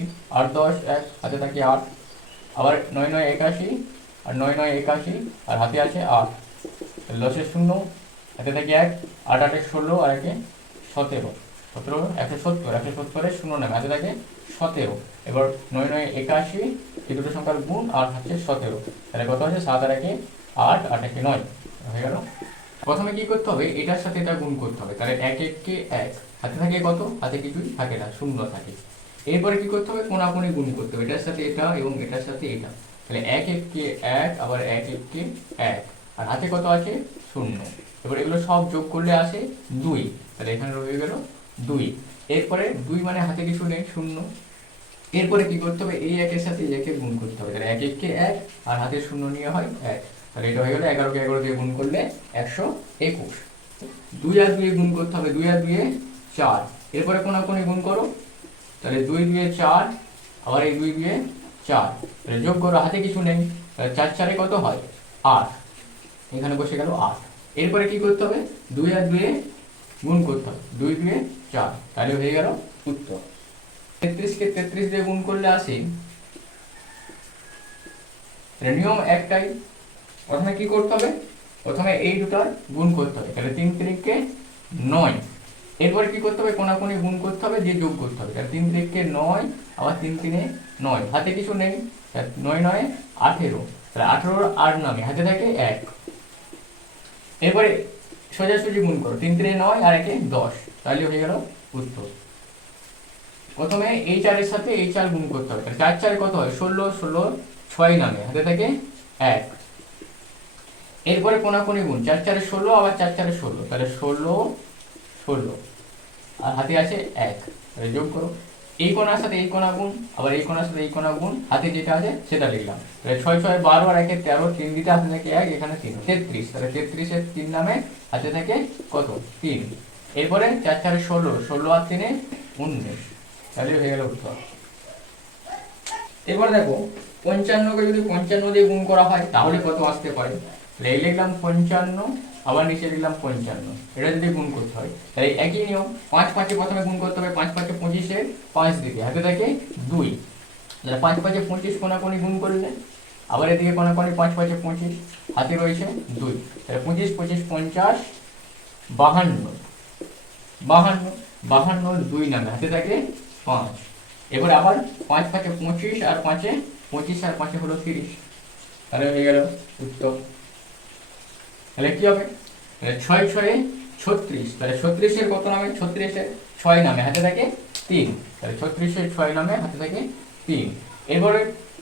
একাশি, আট দশ, এক, হাতে থাকে আট, আবার নয় নয় একাশি, আর নয় নয় একাশি, আর হাতে আছে আট। লসের শূন্য, হাতে থাকে এক, আট আটে ষোলো, আর একে সতেরো। সতেরো, একশো সত্তর, একশো সত্তরের শূন্য নামে, হাতে থাকে সতেরো। এবার নয় নয় একাশি, এই দুটো সংখ্যার গুণ, আর হচ্ছে সতেরো। তাহলে কত আছে সাত, আর একে আট আট একে নয়। হয়ে গেল। প্রথমে কি করতে হবে? এটার সাথে এটা গুণ করতে হবে। তাহলে এক, এককে এক। হাতে থাকে কত? হাতে কিছুই থাকে না, শূন্য থাকে। এরপরে কি করতে হবে? কোনাকুনি গুণ করতে হবে। এটার সাথে এটা এবং এটার সাথে এটা। তাহলে এক এককে এক, আবার এক এককে এক। আর হাতে কত আছে? শূন্য। এবার এগুলো সব যোগ করলে আসে দুই। তাহলে এখানে রয়ে গেল দুই। এরপরে দুই মানে হাতে কিছু নেই, শূন্য। এরপরে কি করতে হবে? এই একের সাথে এই একে গুণ করতে হবে। তাহলে এক এককে এক, আর হাতে শূন্য নিয়ে হয় এক। তাহলে এটা হয়ে গেলে এগারোকে এগারো দিয়ে গুণ করলে একশো একুশ। দুই আর দুয়ে গুণ করতে হবে। দুই আর দুয়ে চার। এরপরে কোনাকুনি গুণ করো। তাহলে দুই দুয়ে চার, আবার এই দুই দুয়ে চার। তাহলে যোগ করো, হাতে কিছু নেই। তাহলে চার চারে কত হয়? আট। এখানে বসে গেল আট। এরপরে কি করতে হবে? দুই আর দুয়ে গুণ করতে হবে। দুই দুয়ে চার। তাহলে হয়ে গেল উত্তর। তেত্রিশকে তেত্রিশ দিয়ে গুণ করলে আসি। নিয়ম একটাই। প্রথমে কি করতে হবে? প্রথমে এই দুটার গুণ করতে হবে। তাহলে তিন তিরিখকে নয়। এরপরে কি করতে হবে? কোনাকুনি গুণ করতে হবে, দিয়ে যোগ করতে হবে। তিন তিরিখকে নয়, আবার তিন তিনে নয়। হাতে কিছু নেই নয় নয়, আঠেরো। তাহলে আঠেরোর আট নামে হাতে থাকে এক। এরপরে সোজাসুজি গুণ করো। তিন তিনে নয় আর একে দশ। তাহলে হয়ে গেল উত্তর। প্রথমে এই চারের সাথে এই চার গুণ করতে হবে। চার চারে কত হয়? ষোলো ষোলো, ছয় নামে। হাতে থাকে এক। এরপরে কোনাকুনি গুণ। চার চারে ষোলো, আবার চার চারে ষোলো। তাহলে ষোলো ষোলো। আর হাতে আছে এক। তাহলে যোগ করো। এই কোনার সাথে এই কোনা গুণ আবার এই কোনার সাথে এই কোনা গুণ হাতে যেটা আছে সেটা লিখলাম। তাহলে ছয় ছয়, বারো আর একে তেরো, তিন দিতে হাতে থেকে এক, এখানে তিন, তেত্রিশ। তাহলে তেত্রিশের তিন নামে হাতে থেকে কত? তিন। এরপরে চার, চারে ষোলো ষোলো আর তিনে উনিশ। তাহলে হয়ে গেল উত্তর। এবার দেখো, পঞ্চান্নকে যদি পঞ্চান্ন দিয়ে গুণ করা হয়, তাহলে কত আসতে পারে? তাহলে লিখলাম পঞ্চান্ন আবার নিচে দিলাম পঞ্চান্ন। এটা যদি গুণ করতে হয়, তাহলে একই নিয়ম, পাঁচ পাঁচে প্রথমে গুণ করতে হবে, পাঁচ পাঁচে পঁচিশে পাঁচ দিকে, হাতে থাকে দুই। তাহলে পাঁচ পাঁচে পঁচিশ কোনাকুনি গুণ করলে, আবার এদিকে কোনাকুনি পাঁচ পাঁচে পঁচিশ, হাতে রয়েছে দুই। তাহলে পঁচিশ পঁচিশ, পঞ্চাশ, বাহান্ন। বাহান্ন বাহান্ন, দুই নামে, হাতে থাকে পাঁচ। এবার আবার পাঁচ পাঁচে পঁচিশ আর পাঁচে পঁচিশ আর পাঁচে হলো তিরিশ। তাহলে হয়ে গেল উত্তর। তাহলে কি হবে? তাহলে ছয় ছয়ে ছত্রিশ। তাহলে ছত্রিশের কত নামে? ছত্রিশের ছয় নামে, হাতে থাকে তিন। তাহলে ছত্রিশের ছয় নামে, হাতে থাকে তিন। এরপরে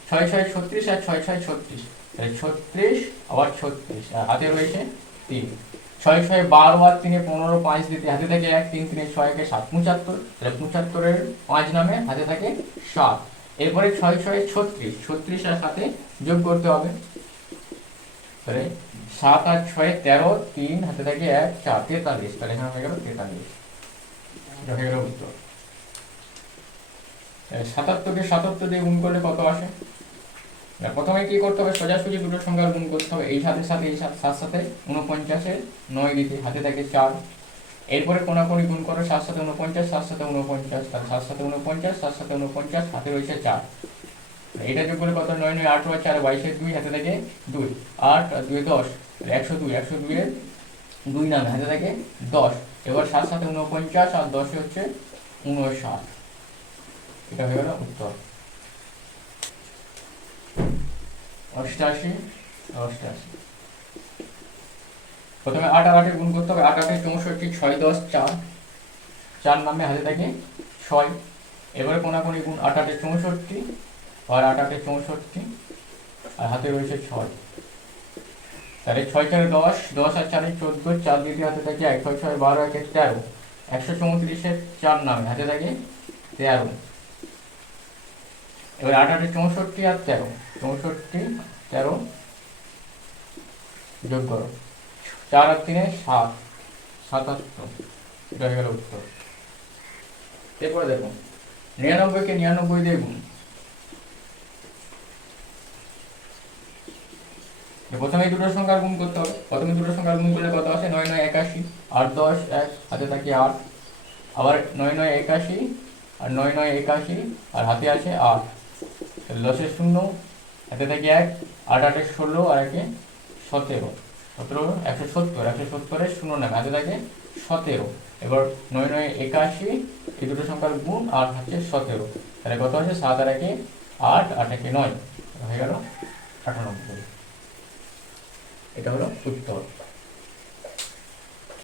ছয় ছয় ছত্রিশ আর ছয় ছয় ছত্রিশ। তাহলে ছত্রিশ আবার ছত্রিশ, আর হাতে রয়েছে তিন। ছয় ছয় বারো আর তিনে পনেরো, পাঁচ দিতে হাতে থাকে এক, তিন তিনে ছয় একে সাত, পঁচাত্তর। তাহলে পঁচাত্তরের পাঁচ নামে হাতে থাকে সাত। এরপরে ছয় ছয় ছত্রিশ ছত্রিশ আর সাথে যোগ করতে হবে। তাহলে সাত আর ছয় তেরো তিন, হাতে থাকে এক, চার, তেতাল্লিশ। তাহলে এখানে হয়ে গেল তেতাল্লিশ। হয়ে গেল উত্তর। সাতাত্তরকে সাতাত্তর দিয়ে গুণ করলে কত আসে? প্রথমে কি করতে হবে? সোজাসুজি দুটো সংখ্যার গুণ করতে হবে। এই সাথে সাথে, এই সাত সাথে উনপঞ্চাশে নয় দিতে হাতে থাকে চার। এরপরে কোনাকুনি গুণ করো, সাত সাথে উনপঞ্চাশ সাত সাথে উনপঞ্চাশ সাত সাথে উনপঞ্চাশ সাত সাথে উনপঞ্চাশ হাতে রয়েছে চার। এটা যোগ কত নয় নয় আঠারো চার বাইশের দুই, হাতে থাকে দুই। আট দুই দশ, একশো দুই, একশো দুইয়ের দুই নামে, হাতে থাকে দশ। এবার সাত সাথে উনপঞ্চাশ আর দশে হচ্ছে উনষাট এটা হয়ে গেল উত্তর। অষ্টাশি অষ্টাশি। প্রথমে আট আর আটে গুণ করতে হবে। আট আটে চৌষট্টি ছয়, দশ, চার। চার নামে হাতে থাকে ছয়। এবারে কোনাকুনি গুণ আট আটে চৌষট্টি আর আট আটে চৌষট্টি, আর হাতে রয়েছে ছয়। তাহলে ছয় চারে দশ দশ আর চারে চোদ্দ, চার দিতে হাতে থাকে এক, ছয় ছয়, বারো, একে তেরো। একশো চৌত্রিশের চার নামে, হাতে থাকে তেরো। এবার আট আটে চৌষট্টি আর তেরো। চৌষট্টি, তেরো যোগ করো। চার আর তিনে সাত, সাতাত্তর। এটা হয়ে গেল উত্তর। এরপরে দেখো, নিরানব্বইকে নিরানব্বই দিয়ে গুণ। প্রথমে দুটো সংখ্যার গুণ করতে হবে। প্রথমে দুটো সংখ্যার গুণ করলে কত আসে? নয় নয়, একাশি। আট দশ, এক, হাতে থাকে আট। আবার নয় নয়, একাশি, আর নয় নয়, একাশি, আর হাতে আছে আট। লসের শূন্য, হাতে থাকে এক, আট আটে ষোলো, আর একে সতেরো। সতেরো, একশো সত্তর, একশো সত্তরের শূন্য নামে, হাতে থাকে সতেরো। এবার নয় নয়, একাশি, এই দুটো সংখ্যার গুণ আর হচ্ছে সতেরো। তাহলে কত আছে সাত, আর একে আট আট একে নয়। হয়ে গেল আটানব্বই। এটা হলো উত্তর